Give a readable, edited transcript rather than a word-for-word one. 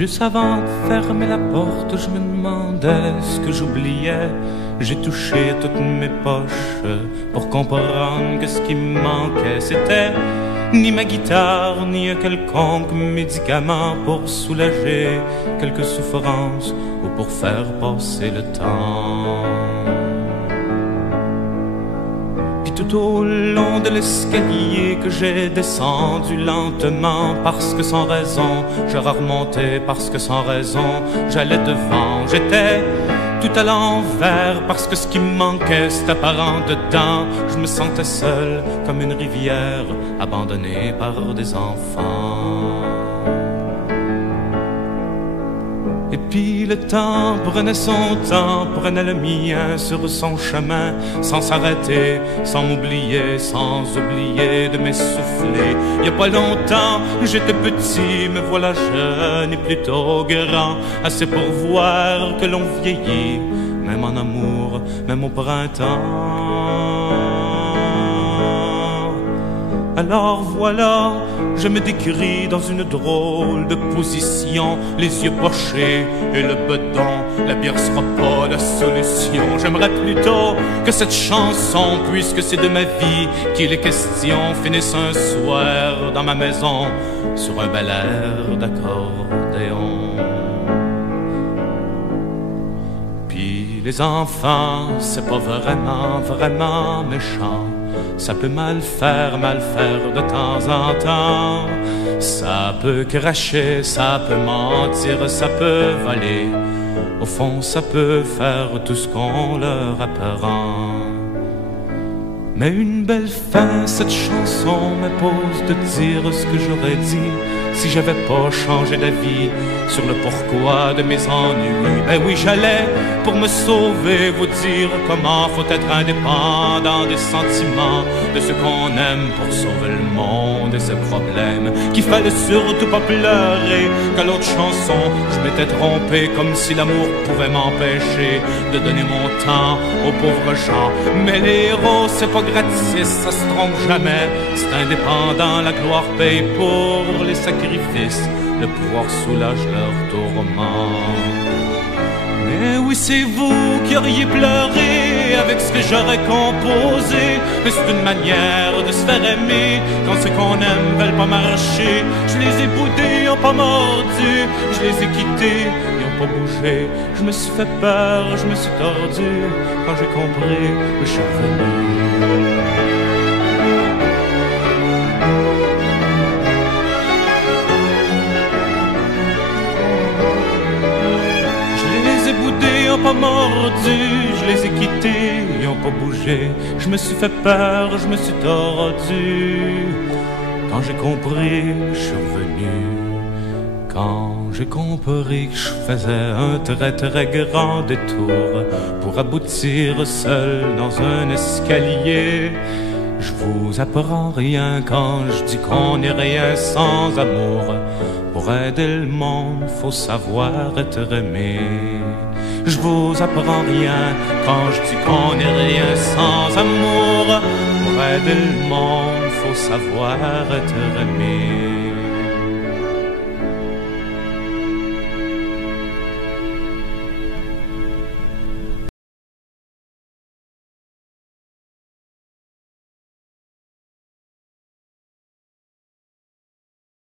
Juste avant de fermer la porte, je me demandais ce que j'oubliais. J'ai touché toutes mes poches pour comprendre que ce qui me manquait, c'était ni ma guitare, ni un quelconque médicament pour soulager quelques souffrances ou pour faire passer le temps. Puis tout au long de l'escalier que j'ai descendu lentement, parce que sans raison j'aurais remonté, parce que sans raison j'allais devant. J'étais tout à l'envers, parce que ce qui me manquait c'était apparent dedans. Je me sentais seul comme une rivière abandonnée par des enfants. Et puis le temps prenait son temps, prenait le mien sur son chemin, sans s'arrêter, sans m'oublier, sans oublier de m'essouffler. Il y a pas longtemps, j'étais petit, me voilà jeune et plutôt grand, assez pour voir que l'on vieillit, même en amour, même au printemps. Alors voilà, je me décris dans une drôle de position, les yeux pochés et le bedon. La bière sera pas la solution. J'aimerais plutôt que cette chanson, puisque c'est de ma vie qu'il est question, finisse un soir dans ma maison sur un bel air d'accordéon. Puis les enfants, c'est pas vraiment méchant. Ça peut mal faire de temps en temps. Ça peut cracher, ça peut mentir, ça peut voler. Au fond, ça peut faire tout ce qu'on leur apprend. Mais une belle fin, cette chanson m'impose de dire ce que j'aurais dit si j'avais pas changé d'avis sur le pourquoi de mes ennuis. Ben oui, j'allais, pour me sauver, vous dire comment faut être indépendant des sentiments de ce qu'on aime pour sauver le monde et ses problèmes. Qu'il fallait surtout pas pleurer, qu'à l'autre chanson, je m'étais trompé, comme si l'amour pouvait m'empêcher de donner mon temps aux pauvres gens. Mais les héros, c'est pas gratis, ça se trompe jamais. C'est indépendant, la gloire paye pour les sacrifices, le pouvoir soulage leur tourment. Mais oui, c'est vous qui auriez pleuré avec ce que j'aurais composé. Mais c'est une manière de se faire aimer quand ceux qu'on aime veulent pas marcher. Je les ai boudés, ils ont pas mordu. Je les ai quittés, ils ont pas bougé. Je me suis fait peur, je me suis tordu. Quand j'ai compris, je suis revenu. Ils ont pas mordu, je les ai quittés, ils ont pas bougé. Je me suis fait peur, je me suis tordu. Quand j'ai compris, je suis revenu. Quand j'ai compris que je faisais un très grand détour pour aboutir seul dans un escalier. Je vous apprends rien quand je dis qu'on n'est rien sans amour. Pour aider le monde, faut savoir être aimé. Je vous apprends rien quand je dis qu'on n'est rien sans amour. Pour aider le monde, faut savoir être aimé.